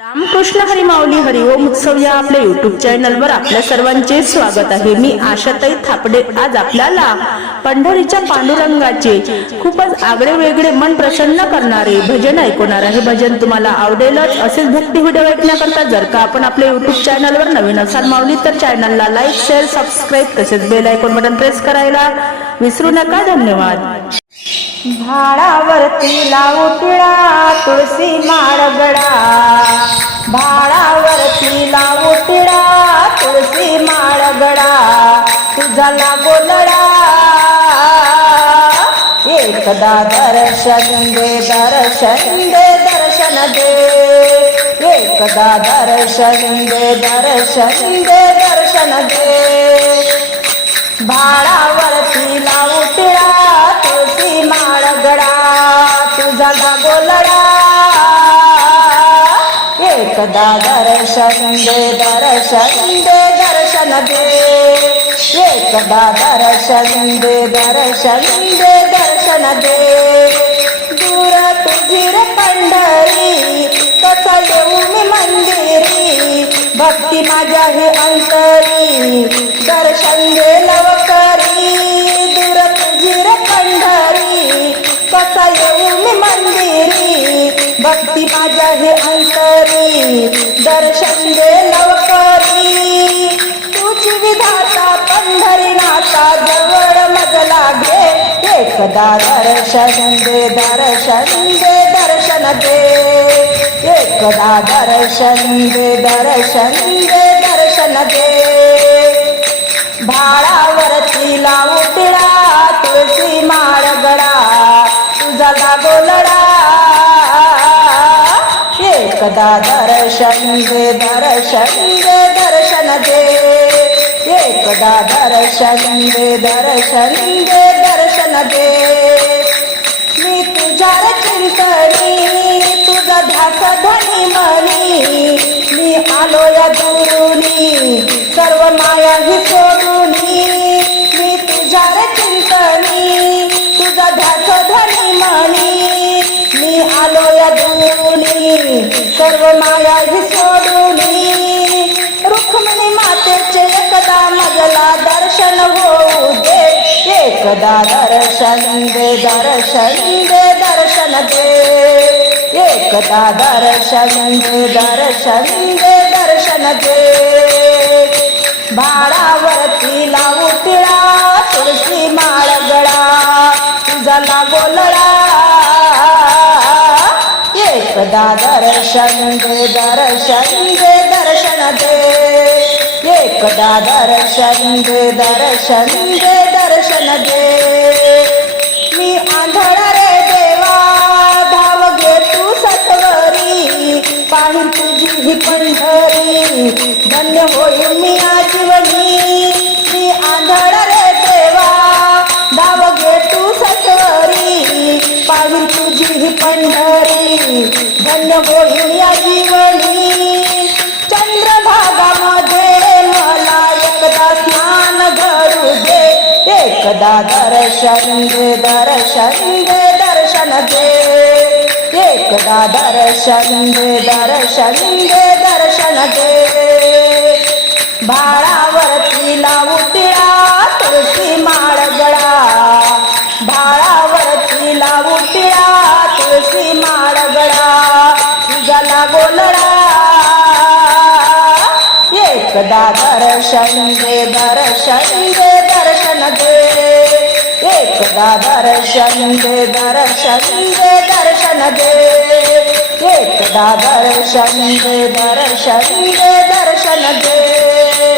रामकृष्ण हरी माऊली हरिओम उत्सव या आपल्या युट्यूब चॅनलवर आपल्या सर्वांचे स्वागत आहे. मी आशाताई थापडे. आज आपल्याला पंढरीच्या पांडुरंगाचे खूपच आगळे वेगळे मन प्रसन्न करणारे भजन ऐकवणार आहे. भजन तुम्हाला आवडेलच. असेच भक्ती व्हिडिओ ऐकण्याकरता जर का आपण आपल्या युट्यूब चॅनलवर नवीन असाल माऊली तर चॅनलला लाईक शेअर सबस्क्राईब तसेच बेल आयकॉन बटन प्रेस करायला विसरू नका. धन्यवाद. झाडावरती लावू टिळा तुळशी माळगडा झाडावरती भाळावरती लावू टिळा तुळशी माळगडा तुझा लागोलडा एकदा दर्शन दे दर्शन दे दर्शन दे. एकदा दर्शन दे दर्शन दे दर्शन दे. भाळावरती लाव तुझा बोलडा एकदा दर्शन दे दर्शन दे दर्शन दे. एकदा दर्शन दे दर्शन दे दर्शन दे. दूर तुझीर पंढरी कसा येऊ मी मंदिरी? भक्ती माझ्या हे अंतरी. दर्शन दे भक्ती माझ्या हे अंतरी दर्शन दे लवकरी तुझी विधाता पंढरीनाथा जवळ मजला घे एकदा दर्शन दे दर्शन दे दर्शन दे. एकदा दर्शन दे दर्शन दे दर्शन दे. भाळावरती लावू टिळा एकदा दर्शन दे दर्शन दे दर्शन दे। एकदा दर्शन दे दर्शन दे दर्शन दे। मी तुझ्या चिंतनी तुझा ध्यास धनी मनी मी आलो या दुरुनी सर्व माया ही सोडूनी सर्व माया ही रुक्मिणी मातेचे एकदा मजला दर्शन होऊ दे. एकदा दर्शन दे दर्शन दे दर्शन दे. एकदा दर्शन दे दर्शन दे दर्शन दे. बाळावर सदा दर्शन दे दर्शन दे दर्शन दे। एकदा दर्शन दे दर्शन दे दर्शन दे। मी आंधळ रे देवा धाव घे तू सत्वरी पाहिल तुझी ही पंढरी धन्य होईल मी आजीवनी। मी आंधळ रे बोलूया जीवनी चंद्रभागामध्ये मला एकदा स्नान घडू दे. एकदा दर्शन दे दर्शन दे दर्शन दे एकदा दर्शन दे दर्शन दे दर्शन दे. बाळा तुझा एकदा दर्शन दे दर्शन दे दर्शन दे. एकदा दर्शन दे दर्शन दे दर्शन दे. एकदा दर्शन दे दर्शन दे दर्शन दे.